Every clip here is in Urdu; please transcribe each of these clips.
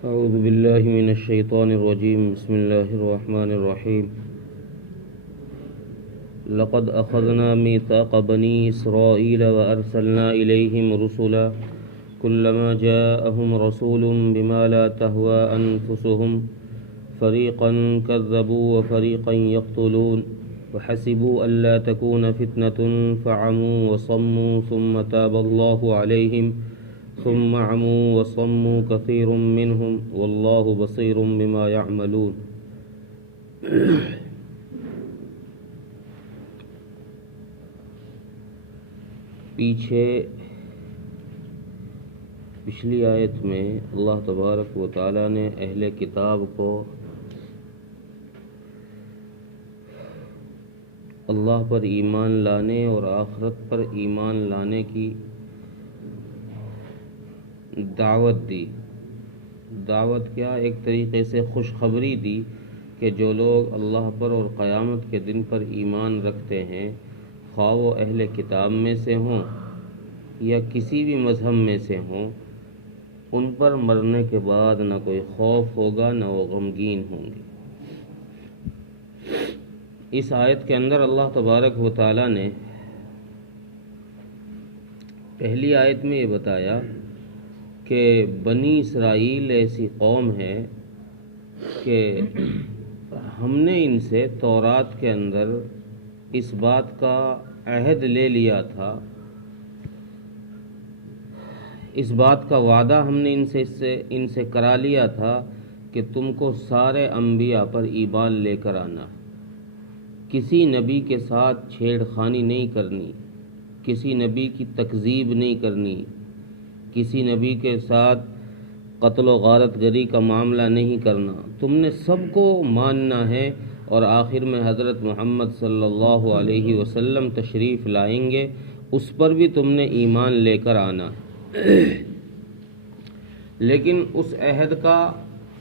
أعوذ بالله من الشيطان الرجيم. بسم الله الرحمن الرحيم. لقد أخذنا ميثاق بني إسرائيل وأرسلنا إليهم رسلا كلما جاءهم رسول بما لا تهوى أنفسهم فريقا كذبوا وفريقا يقتلون وحسبوا ألا تكون فتنة فعموا وصموا ثم تاب الله عليهم ثم عموا وصموا كثير منهم والله بصير بما يعملون. پچھلی آیت میں اللہ تبارک و تعالی نے اہل کتاب کو اللہ پر ایمان لانے اور آخرت پر ایمان لانے کی دعوت دی. دعوت کیا؟ ایک طریقے سے خوشخبری دی کہ جو لوگ اللہ پر اور قیامت کے دن پر ایمان رکھتے ہیں، خواہ وہ اہل کتاب میں سے ہوں یا کسی بھی مذہب میں سے ہوں، ان پر مرنے کے بعد نہ کوئی خوف ہوگا، نہ وہ غمگین ہوں گے. اس آیت کے اندر اللہ تبارک و تعالی نے پہلی آیت میں یہ بتایا کہ بنی اسرائیل ایسی قوم ہے کہ ہم نے ان سے تورات کے اندر اس بات کا عہد لے لیا تھا، اس بات کا وعدہ ہم نے ان سے کرا لیا تھا کہ تم کو سارے انبیاء پر ایمان لے کر آنا، کسی نبی کے ساتھ چھیڑ خانی نہیں کرنی، کسی نبی کی تکذیب نہیں کرنی، کسی نبی کے ساتھ قتل و غارت گری کا معاملہ نہیں کرنا، تم نے سب کو ماننا ہے. اور آخر میں حضرت محمد صلی اللہ علیہ وسلم تشریف لائیں گے، اس پر بھی تم نے ایمان لے کر آنا. لیکن اس عہد کا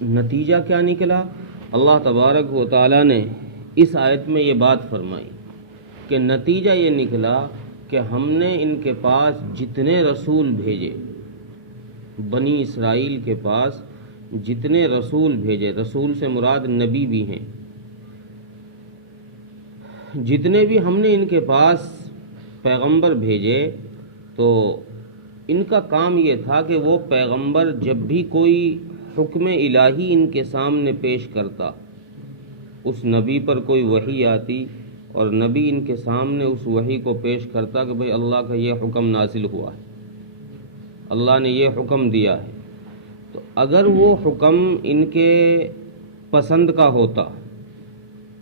نتیجہ کیا نکلا؟ اللہ تبارک و تعالی نے اس آیت میں یہ بات فرمائی کہ نتیجہ یہ نکلا کہ ہم نے ان کے پاس جتنے رسول بھیجے، بنی اسرائیل کے پاس جتنے رسول بھیجے، رسول سے مراد نبی بھی ہیں، جتنے بھی ہم نے ان کے پاس پیغمبر بھیجے، تو ان کا کام یہ تھا کہ وہ پیغمبر جب بھی کوئی حکم الہی ان کے سامنے پیش کرتا، اس نبی پر کوئی وحی آتی اور نبی ان کے سامنے اس وحی کو پیش کرتا کہ بھئی اللہ کا یہ حکم نازل ہوا ہے، اللہ نے یہ حکم دیا ہے، تو اگر وہ حکم ان کے پسند کا ہوتا،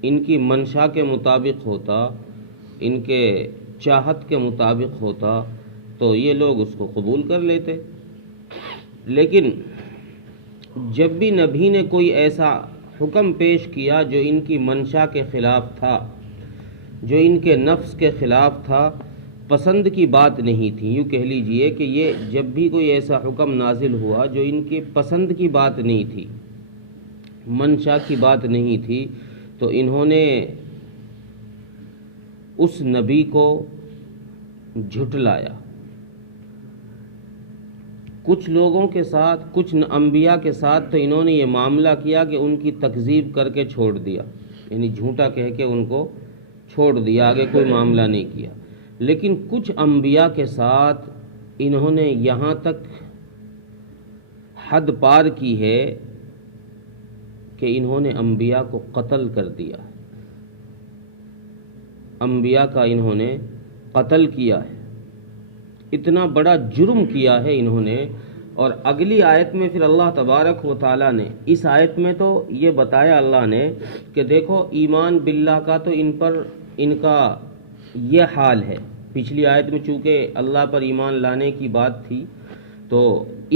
ان کی منشا کے مطابق ہوتا، ان کے چاہت کے مطابق ہوتا، تو یہ لوگ اس کو قبول کر لیتے. لیکن جب بھی نبی نے کوئی ایسا حکم پیش کیا جو ان کی منشا کے خلاف تھا، جو ان کے نفس کے خلاف تھا، پسند کی بات نہیں تھی، یوں کہہ لیجئے کہ یہ جب بھی کوئی ایسا حکم نازل ہوا جو ان کی پسند کی بات نہیں تھی، منشا کی بات نہیں تھی، تو انہوں نے اس نبی کو جھٹلایا. کچھ لوگوں کے ساتھ، کچھ انبیاء کے ساتھ تو انہوں نے یہ معاملہ کیا کہ ان کی تکذیب کر کے چھوڑ دیا، یعنی جھوٹا کہہ کے ان کو چھوڑ دیا، آگے کوئی معاملہ نہیں کیا. لیکن کچھ انبیاء کے ساتھ انہوں نے یہاں تک حد پار کی ہے کہ انہوں نے انبیاء کو قتل کر دیا، انبیاء کا انہوں نے قتل کیا ہے، اتنا بڑا جرم کیا ہے انہوں نے. اور اگلی آیت میں پھر اللہ تبارک و تعالی نے، اس آیت میں تو یہ بتایا اللہ نے کہ دیکھو ایمان باللہ کا تو ان کا یہ حال ہے. پچھلی آیت میں چونکہ اللہ پر ایمان لانے کی بات تھی، تو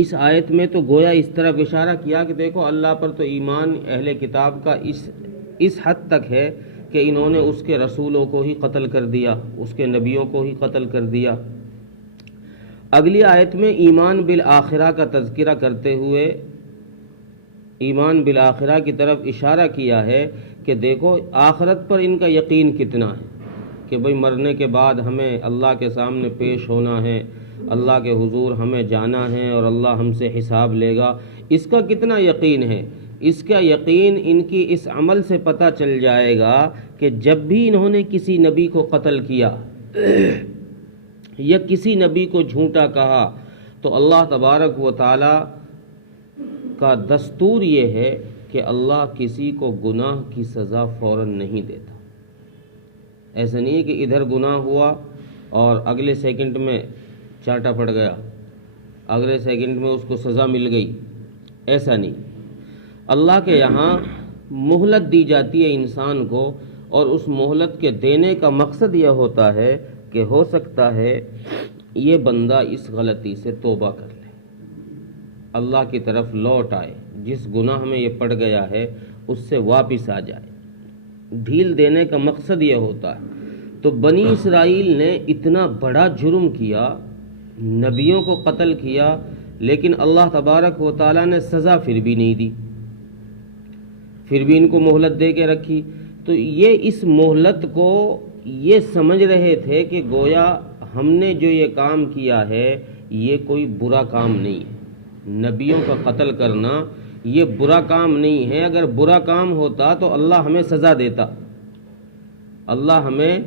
اس آیت میں تو گویا اس طرف اشارہ کیا کہ دیکھو اللہ پر تو ایمان اہل کتاب کا اس حد تک ہے کہ انہوں نے اس کے رسولوں کو ہی قتل کر دیا، اس کے نبیوں کو ہی قتل کر دیا. اگلی آیت میں ایمان بالآخرہ کا تذکرہ کرتے ہوئے ایمان بالآخرہ کی طرف اشارہ کیا ہے کہ دیکھو آخرت پر ان کا یقین کتنا ہے کہ بھئی مرنے کے بعد ہمیں اللہ کے سامنے پیش ہونا ہے، اللہ کے حضور ہمیں جانا ہے اور اللہ ہم سے حساب لے گا. اس کا کتنا یقین ہے؟ اس کا یقین ان کی اس عمل سے پتہ چل جائے گا کہ جب بھی انہوں نے کسی نبی کو قتل کیا یا کسی نبی کو جھوٹا کہا تو اللہ تبارک و تعالی کا دستور یہ ہے کہ اللہ کسی کو گناہ کی سزا فوراً نہیں دیتا۔ ایسا نہیں ہے کہ ادھر گناہ ہوا اور اگلے سیکنڈ میں چاٹا پڑ گیا، اگلے سیکنڈ میں اس کو سزا مل گئی، ایسا نہیں۔ اللہ کے یہاں مہلت دی جاتی ہے انسان کو، اور اس مہلت کے دینے کا مقصد یہ ہوتا ہے کہ ہو سکتا ہے یہ بندہ اس غلطی سے توبہ کر لے، اللہ کی طرف لوٹ آئے، جس گناہ میں یہ پڑ گیا ہے اس سے واپس آ جائے، ڈھیل دینے کا مقصد یہ ہوتا ہے۔ تو بنی اسرائیل نے اتنا بڑا جرم کیا، نبیوں کو قتل کیا، لیکن اللہ تبارک و تعالیٰ نے سزا پھر بھی نہیں دی، پھر بھی ان کو مہلت دے کے رکھی۔ تو یہ اس مہلت کو یہ سمجھ رہے تھے کہ گویا ہم نے جو یہ کام کیا ہے یہ کوئی برا کام نہیں ہے، نبیوں کا قتل کرنا یہ برا کام نہیں ہے۔ اگر برا کام ہوتا تو اللہ ہمیں سزا دیتا، اللہ ہمیں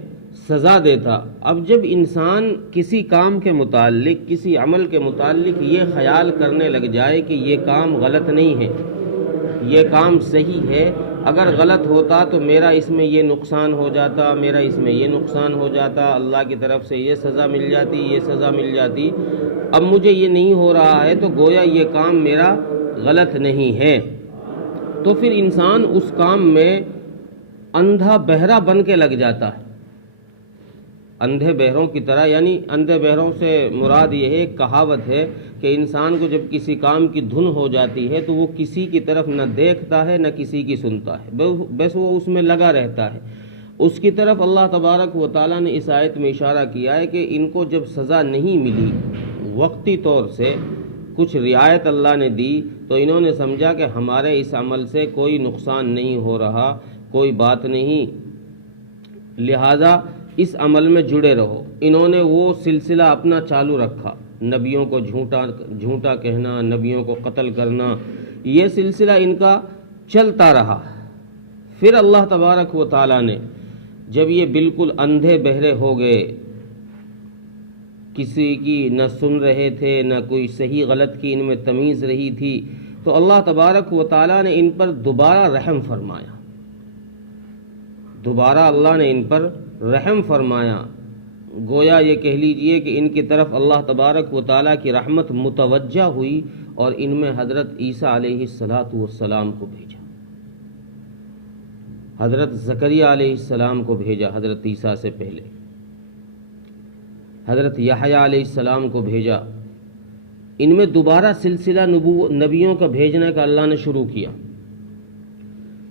سزا دیتا۔ اب جب انسان کسی کام کے متعلق، کسی عمل کے متعلق یہ خیال کرنے لگ جائے کہ یہ کام غلط نہیں ہے، یہ کام صحیح ہے، اگر غلط ہوتا تو میرا اس میں یہ نقصان ہو جاتا، میرا اس میں یہ نقصان ہو جاتا، اللہ کی طرف سے یہ سزا مل جاتی، یہ سزا مل جاتی، اب مجھے یہ نہیں ہو رہا ہے تو گویا یہ کام میرا غلط نہیں ہے۔ تو پھر انسان اس کام میں اندھا بہرا بن کے لگ جاتا ہے، اندھے بہروں کی طرح۔ یعنی اندھے بہروں سے مراد یہ ہے، ایک کہاوت ہے کہ انسان کو جب کسی کام کی دھن ہو جاتی ہے تو وہ کسی کی طرف نہ دیکھتا ہے نہ کسی کی سنتا ہے، بس وہ اس میں لگا رہتا ہے۔ اس کی طرف اللہ تبارک و تعالیٰ نے اس آیت میں اشارہ کیا ہے کہ ان کو جب سزا نہیں ملی وقتی طور سے، کچھ رعایت اللہ نے دی، تو انہوں نے سمجھا کہ ہمارے اس عمل سے کوئی نقصان نہیں ہو رہا، کوئی بات نہیں، لہذا اس عمل میں جڑے رہو۔ انہوں نے وہ سلسلہ اپنا چالو رکھا، نبیوں کو جھوٹا کہنا، نبیوں کو قتل کرنا، یہ سلسلہ ان کا چلتا رہا۔ پھر اللہ تبارک و تعالیٰ نے جب یہ بالکل اندھے بہرے ہو گئے، کسی کی نہ سن رہے تھے، نہ کوئی صحیح غلط کی ان میں تمیز رہی تھی، تو اللہ تبارک و تعالیٰ نے ان پر دوبارہ رحم فرمایا، دوبارہ اللہ نے ان پر رحم فرمایا۔ گویا یہ کہہ لیجئے کہ ان کی طرف اللہ تبارک و تعالیٰ کی رحمت متوجہ ہوئی اور ان میں حضرت عیسیٰ علیہ السلام کو بھیجا، حضرت زکریا علیہ السلام کو بھیجا، حضرت عیسیٰ سے پہلے حضرت یحییٰ علیہ السلام کو بھیجا۔ ان میں دوبارہ سلسلہ نبیوں کا بھیجنے کا اللہ نے شروع کیا۔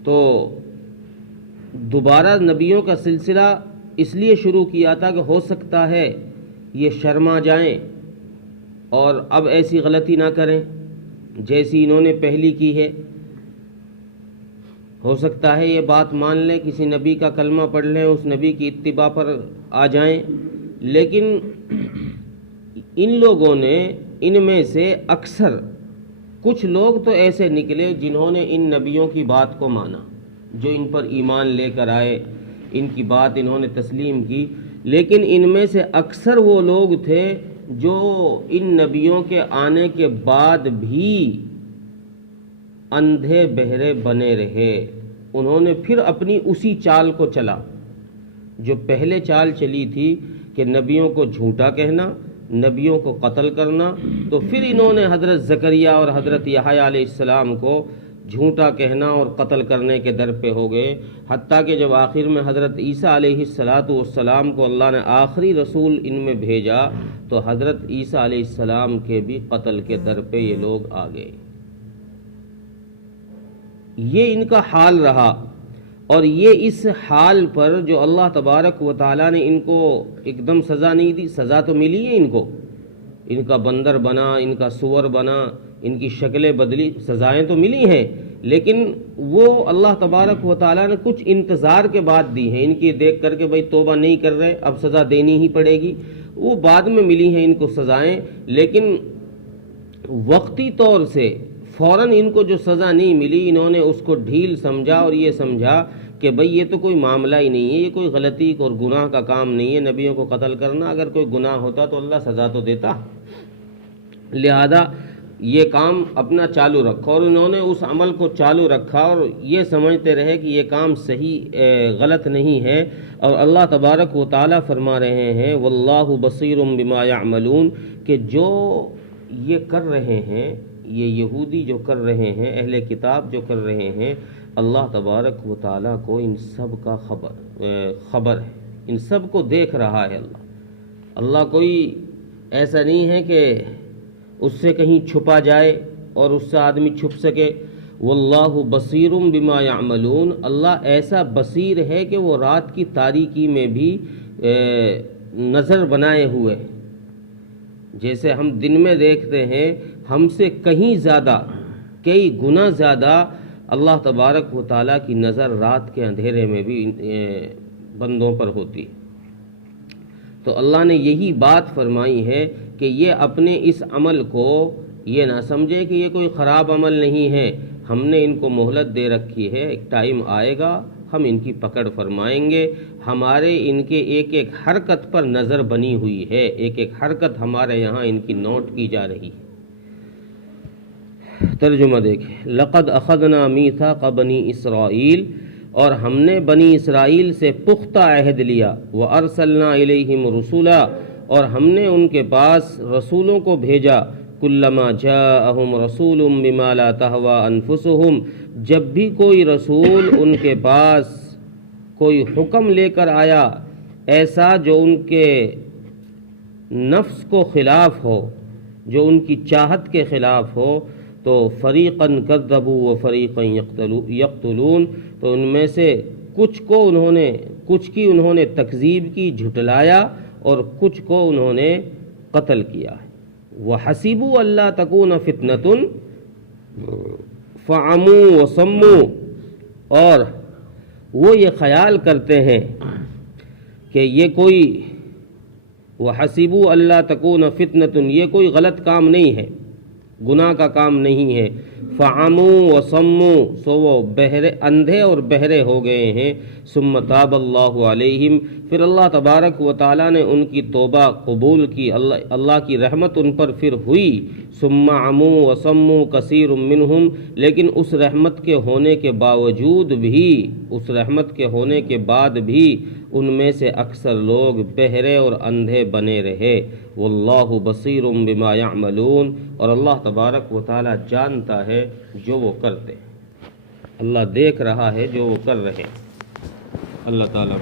تو دوبارہ نبیوں کا سلسلہ اس لیے شروع کیا تھا کہ ہو سکتا ہے یہ شرما جائیں اور اب ایسی غلطی نہ کریں جیسی انہوں نے پہلی کی ہے، ہو سکتا ہے یہ بات مان لیں، کسی نبی کا کلمہ پڑھ لیں، اس نبی کی اتباع پر آ جائیں۔ لیکن ان لوگوں نے، ان میں سے اکثر کچھ لوگ تو ایسے نکلے جنہوں نے ان نبیوں کی بات کو مانا، جو ان پر ایمان لے کر آئے، ان کی بات انہوں نے تسلیم کی، لیکن ان میں سے اکثر وہ لوگ تھے جو ان نبیوں کے آنے کے بعد بھی اندھے بہرے بنے رہے۔ انہوں نے پھر اپنی اسی چال کو چلا جو پہلے چال چلی تھی کہ نبیوں کو جھوٹا کہنا، نبیوں کو قتل کرنا۔ تو پھر انہوں نے حضرت زکریا اور حضرت یحییٰ علیہ السلام کو جھوٹا کہنا اور قتل کرنے کے در پہ ہو گئے، حتیٰ کہ جب آخر میں حضرت عیسیٰ علیہ السلام کو اللہ نے آخری رسول ان میں بھیجا تو حضرت عیسیٰ علیہ السلام کے بھی قتل کے در پہ یہ لوگ آ گئے۔ یہ ان کا حال رہا، اور یہ اس حال پر جو اللہ تبارک و تعالیٰ نے ان کو ایک دم سزا نہیں دی، سزا تو ملی ہے ان کو، ان کا بندر بنا، ان کا سور بنا، ان کی شکلیں بدلی، سزائیں تو ملی ہیں، لیکن وہ اللہ تبارک و تعالیٰ نے کچھ انتظار کے بعد دی ہیں، ان کی دیکھ کر کے بھئی توبہ نہیں کر رہے اب سزا دینی ہی پڑے گی، وہ بعد میں ملی ہیں ان کو سزائیں، لیکن وقتی طور سے فوراً ان کو جو سزا نہیں ملی انہوں نے اس کو ڈھیل سمجھا اور یہ سمجھا کہ بھئی یہ تو کوئی معاملہ ہی نہیں ہے، یہ کوئی غلطی اور گناہ کا کام نہیں ہے نبیوں کو قتل کرنا، اگر کوئی گناہ ہوتا تو اللہ سزا تو دیتا، لہذا یہ کام اپنا چالو رکھا، اور انہوں نے اس عمل کو چالو رکھا اور یہ سمجھتے رہے کہ یہ کام صحیح غلط نہیں ہے۔ اور اللہ تبارک و تعالیٰ فرما رہے ہیں واللہ بصیر بما یعملون، کہ جو یہ کر رہے ہیں، یہ یہودی جو کر رہے ہیں، اہل کتاب جو کر رہے ہیں، اللہ تبارک و تعالیٰ کو ان سب کا خبر ہے، ان سب کو دیکھ رہا ہے اللہ کوئی ایسا نہیں ہے کہ اس سے کہیں چھپا جائے اور اس سے آدمی چھپ سکے۔ واللہ بصیر بما یعملون، اللہ ایسا بصیر ہے کہ وہ رات کی تاریکی میں بھی نظر بنائے ہوئے، جیسے ہم دن میں دیکھتے ہیں، ہم سے کہیں زیادہ، کئی گنا زیادہ اللہ تبارک و تعالیٰ کی نظر رات کے اندھیرے میں بھی بندوں پر ہوتی ہے۔ تو اللہ نے یہی بات فرمائی ہے کہ یہ اپنے اس عمل کو یہ نہ سمجھے کہ یہ کوئی خراب عمل نہیں ہے، ہم نے ان کو مہلت دے رکھی ہے، ایک ٹائم آئے گا ہم ان کی پکڑ فرمائیں گے، ہمارے ان کے ایک ایک حرکت پر نظر بنی ہوئی ہے، ایک ایک حرکت ہمارے یہاں ان کی نوٹ کی جا رہی ہے۔ ترجمہ دیکھیں، لقد اخذنا میثاق بنی اسرائیل، اور ہم نے بنی اسرائیل سے پختہ عہد لیا، وارسلنا الیہم رسولا، اور ہم نے ان کے پاس رسولوں کو بھیجا، کلما جاءہم رسول بما لا تہوی انفسہم، جب بھی کوئی رسول ان کے پاس کوئی حکم لے کر آیا ایسا جو ان کے نفس کو خلاف ہو، جو ان کی چاہت کے خلاف ہو، تو فریقاً کذبوا وفریقاً یقتلون، تو ان میں سے کچھ کی انہوں نے تکذیب کی، جھٹلایا، اور کچھ کو انہوں نے قتل کیا ہے۔ وَحَسِبُوا أَلَّا تَكُونَ فِتْنَةٌ فَعَمُوا وَصَمُّوا، اور وہ یہ خیال کرتے ہیں کہ یہ کوئی وَحَسِبُوا أَلَّا تَكُونَ فِتْنَةٌ، یہ کوئی غلط کام نہیں ہے، گناہ کا کام نہیں ہے، فَعَمُوا وَصَمُّوا، سو وہ اندھے اور بہرے ہو گئے ہیں، ثُمَّ تَابَ اللَّهُ عَلَيْهِمْ، پھر اللہ تبارک و تعالیٰ نے ان کی توبہ قبول کی، اللہ کی رحمت ان پر پھر ہوئی، ثُمَّ عَمُوا وَصَمُّوا كَثِيرٌ مِّنْهُمْ، لیکن اس رحمت کے ہونے کے باوجود بھی، اس رحمت کے ہونے کے بعد بھی ان میں سے اکثر لوگ بہرے اور اندھے بنے رہے۔ واللہ بصیر بما یعملون، اور اللہ تبارک و تعالیٰ جانتا ہے جو وہ کرتے ہیں، اللہ دیکھ رہا ہے جو وہ کر رہے ہیں۔ اللہ تعالیٰ